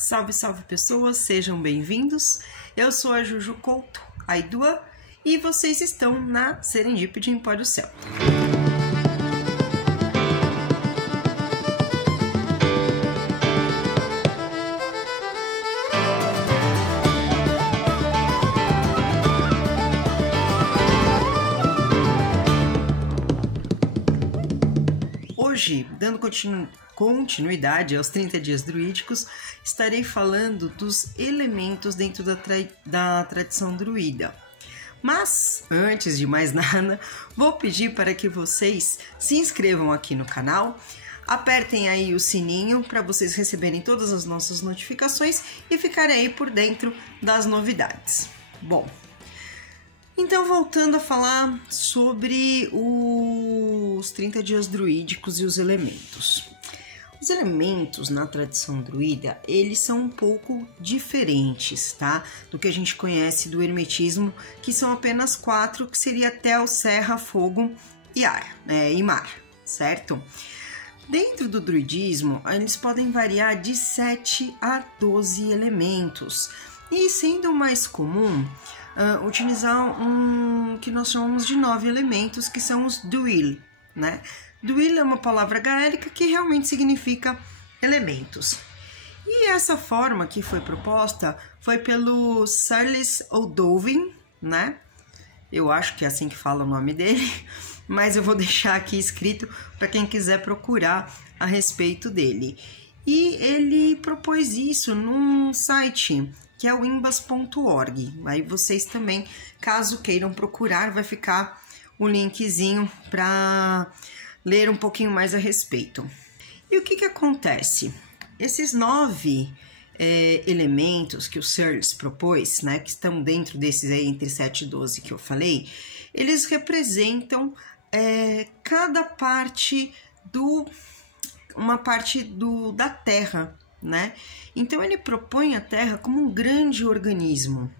Salve, salve pessoas, sejam bem-vindos. Eu sou a Juju Couto, a Idua, e vocês estão na Serendipity Empório Celta. Hoje, dando continuidade aos 30 dias druídicos, estarei falando dos elementos dentro da tradição druida. Mas, antes de mais nada, vou pedir para que vocês se inscrevam aqui no canal, apertem aí o sininho para vocês receberem todas as nossas notificações e ficarem aí por dentro das novidades. Bom, então, voltando a falar sobre os 30 dias druídicos e os elementos. Os elementos na tradição druida, eles são um pouco diferentes, tá? Do que a gente conhece do hermetismo, que são apenas 4, que seria tel, serra, fogo e ar, e mar, certo? Dentro do druidismo, eles podem variar de 7 a 12 elementos, e sendo mais comum, utilizar um que nós chamamos de 9 elementos, que são os Duil, né? Duil é uma palavra gaélica que realmente significa elementos. E essa forma que foi proposta foi pelo Searles O'Dovin, né? Eu acho que é assim que fala o nome dele, mas eu vou deixar aqui escrito para quem quiser procurar a respeito dele. E ele propôs isso num site que é o imbas.org. Aí vocês também, caso queiram procurar, vai ficar o linkzinho para ler um pouquinho mais a respeito. E o que acontece? Esses 9 elementos que o Searles propôs, né, que estão dentro desses aí entre 7 e 12 que eu falei, eles representam cada parte da Terra, né? Então ele propõe a Terra como um grande organismo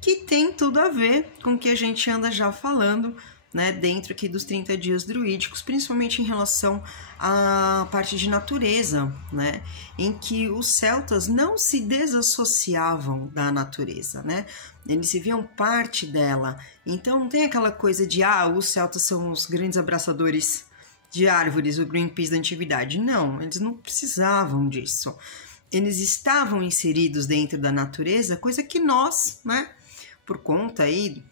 que tem tudo a ver com o que a gente anda já falando, né, dentro aqui dos 30 dias druídicos, principalmente em relação à parte de natureza, né, em que os celtas não se desassociavam da natureza, né, eles se viam parte dela. Então não tem aquela coisa de os celtas são os grandes abraçadores de árvores, o Greenpeace da antiguidade. Não, eles não precisavam disso. Eles estavam inseridos dentro da natureza, coisa que nós, né, por conta aí,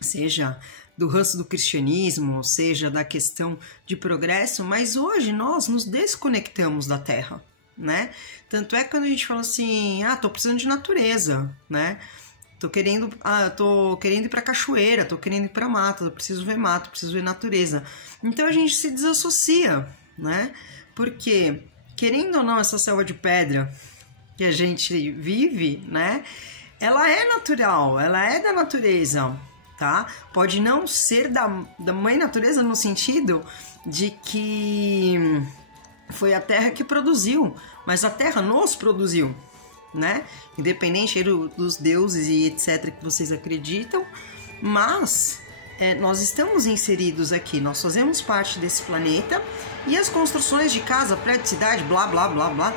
seja do ranço do cristianismo, seja da questão de progresso, mas hoje nós nos desconectamos da Terra, né? Tanto é que quando a gente fala assim, tô precisando de natureza, né? Tô querendo ir pra cachoeira, tô querendo ir pra mata, eu preciso ver mato, preciso ver natureza. Então a gente se desassocia, né? Porque, querendo ou não, essa selva de pedra que a gente vive, né? Ela é natural, ela é da natureza, tá? Pode não ser da mãe natureza no sentido de que foi a terra que produziu, mas a terra nos produziu, né? Independente dos deuses e etc que vocês acreditam, mas nós estamos inseridos aqui, nós fazemos parte desse planeta e as construções de casa, prédio, cidade, blá, blá, blá, blá,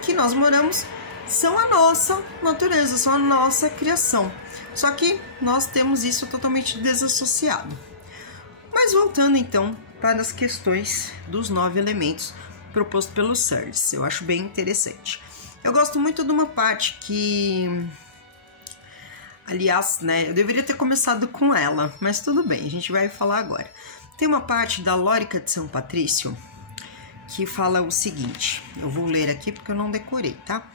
que nós moramos são a nossa natureza, são a nossa criação. Só que nós temos isso totalmente desassociado. Mas voltando então para as questões dos 9 elementos propostos pelo Searles, eu acho bem interessante. Eu gosto muito de uma parte que, aliás, né, eu deveria ter começado com ela, mas tudo bem, a gente vai falar agora. Tem uma parte da Lórica de São Patrício que fala o seguinte, eu vou ler aqui porque eu não decorei, tá?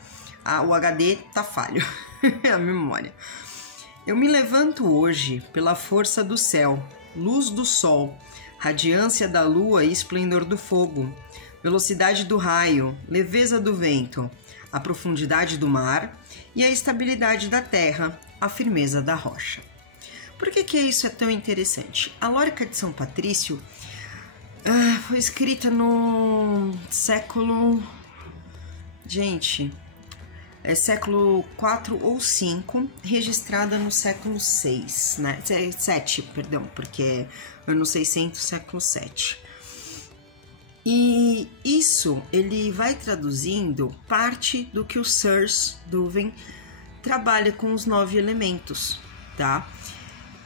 O HD tá falho, a memória. Eu me levanto hoje pela força do céu, luz do sol, radiância da lua e esplendor do fogo, velocidade do raio, leveza do vento, a profundidade do mar e a estabilidade da terra, a firmeza da rocha. Por que isso é tão interessante? A Lórica de São Patrício foi escrita no século... século 4 ou 5, registrada no século 6, né? 7, perdão, porque é ano 600, século 7. E isso ele vai traduzindo parte do que o Sirs Duven trabalha com os 9 elementos, tá?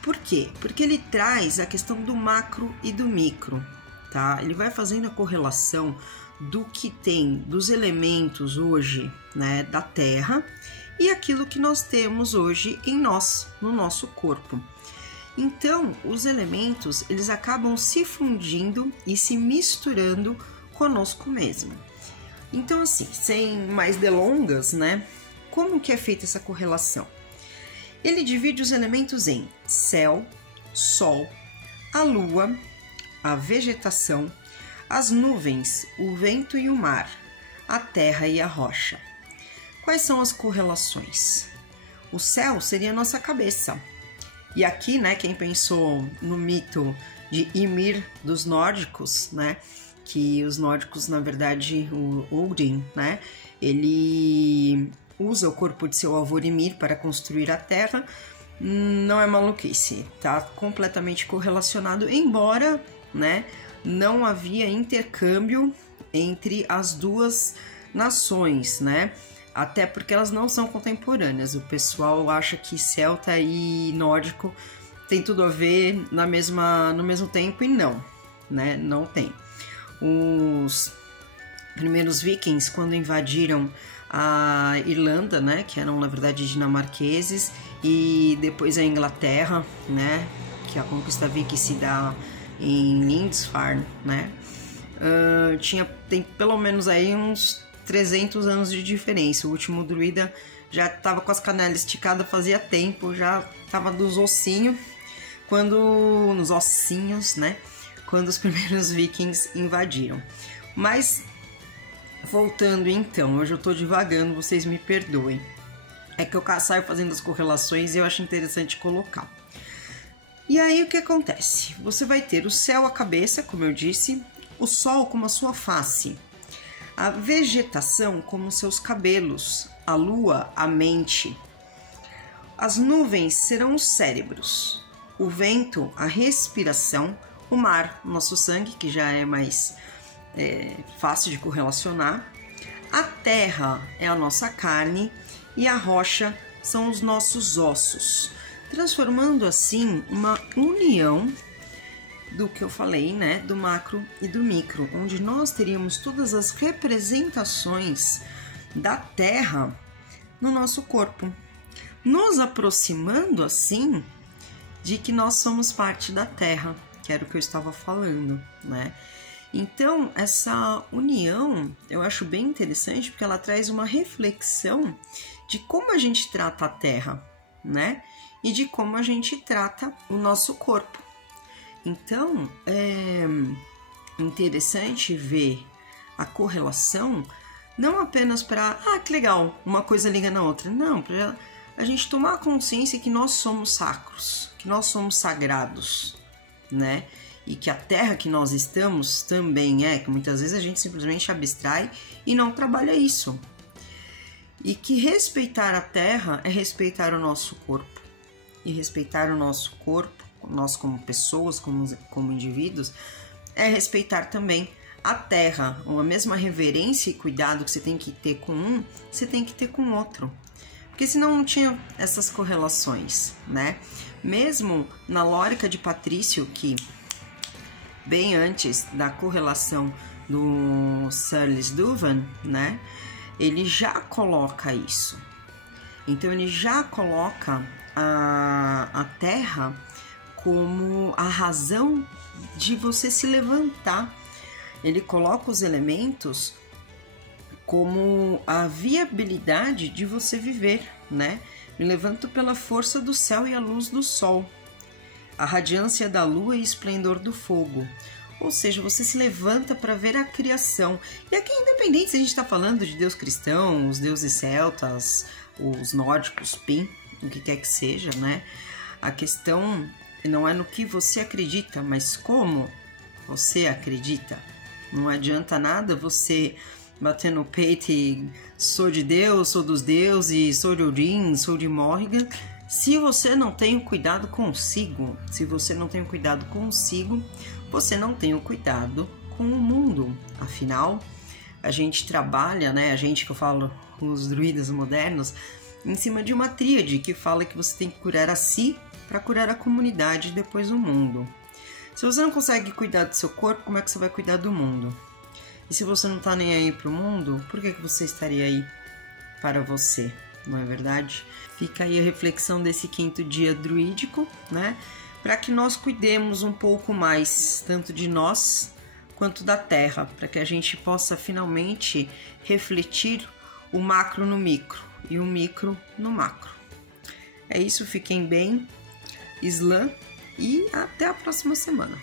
Por quê? Porque ele traz a questão do macro e do micro, tá? Ele vai fazendo a correlação do que tem dos elementos hoje, né, da Terra e aquilo que nós temos hoje em nós, no nosso corpo. Então, os elementos, eles acabam se fundindo e se misturando conosco mesmo. Então, assim, sem mais delongas, né, como que é feita essa correlação? Ele divide os elementos em céu, sol, a lua, a vegetação, as nuvens, o vento e o mar, a terra e a rocha. Quais são as correlações? O céu seria a nossa cabeça. E aqui, né, quem pensou no mito de Ymir dos nórdicos, né, que os nórdicos, na verdade, o Odin, né, ele usa o corpo de seu avô Ymir para construir a terra, não é maluquice, tá completamente correlacionado, embora, né, não havia intercâmbio entre as duas nações, né? Até porque elas não são contemporâneas. O pessoal acha que celta e nórdico tem tudo a ver no mesmo tempo e não, né? Não tem. Os primeiros vikings, quando invadiram a Irlanda, né? Que eram, na verdade, dinamarqueses, e depois a Inglaterra, né? Que a conquista viking se dá em Lindisfarne, né? Tem pelo menos aí uns 300 anos de diferença. O último druida já estava com as canelas esticadas fazia tempo, já estava nos ossinhos, né? Quando os primeiros vikings invadiram. Mas, voltando então, hoje eu estou divagando, vocês me perdoem. É que eu saio fazendo as correlações e eu acho interessante colocar. E aí o que acontece? Você vai ter o céu, a cabeça, como eu disse, o sol como a sua face, a vegetação como seus cabelos, a lua, a mente, as nuvens serão os cérebros, o vento, a respiração, o mar, o nosso sangue, que já é mais fácil de correlacionar, a terra é a nossa carne e a rocha são os nossos ossos, transformando assim uma união do que eu falei, né, do macro e do micro, onde nós teríamos todas as representações da Terra no nosso corpo, nos aproximando assim de que nós somos parte da Terra, que era o que eu estava falando, né? Então, essa união eu acho bem interessante porque ela traz uma reflexão de como a gente trata a Terra, né? E de como a gente trata o nosso corpo. Então, é interessante ver a correlação, não apenas para, que legal, uma coisa liga na outra. Não, para a gente tomar consciência que nós somos sacros, que nós somos sagrados, né? E que a terra que nós estamos também que muitas vezes a gente simplesmente abstrai e não trabalha isso. E que respeitar a terra é respeitar o nosso corpo. E respeitar o nosso corpo, nós como pessoas, como indivíduos, é respeitar também a terra. Uma mesma reverência e cuidado que você tem que ter com um, você tem que ter com o outro. Porque senão não tinha essas correlações, né? Mesmo na lógica de Patrício, que bem antes da correlação do Sirs Duven, né? Ele já coloca isso. Então ele já coloca a terra como a razão de você se levantar. Ele coloca os elementos como a viabilidade de você viver, né? Me levanto pela força do céu e a luz do sol, a radiância da lua e esplendor do fogo. Ou seja, você se levanta para ver a criação. E aqui, independente se a gente está falando de Deus cristão, os deuses celtas, os nórdicos, Pin, o que quer que seja, né? A questão não é no que você acredita, mas como você acredita. Não adianta nada você bater no peito e sou de Deus, sou dos deuses, sou de Odin, sou de Morrigan, se você não tem o cuidado consigo. Se você não tem o cuidado consigo, você não tem o cuidado com o mundo. Afinal, a gente trabalha, né? A gente que eu falo, os druidas modernos, em cima de uma tríade que fala que você tem que curar a si para curar a comunidade e depois o mundo. Se você não consegue cuidar do seu corpo, como é que você vai cuidar do mundo? E se você não tá nem aí pro mundo, por que você estaria aí para você? Não é verdade? Fica aí a reflexão desse 5º dia druídico, né? Para que nós cuidemos um pouco mais, tanto de nós quanto da Terra, para que a gente possa finalmente refletir o macro no micro e o micro no macro. É isso, fiquem bem, Islã, e até a próxima semana.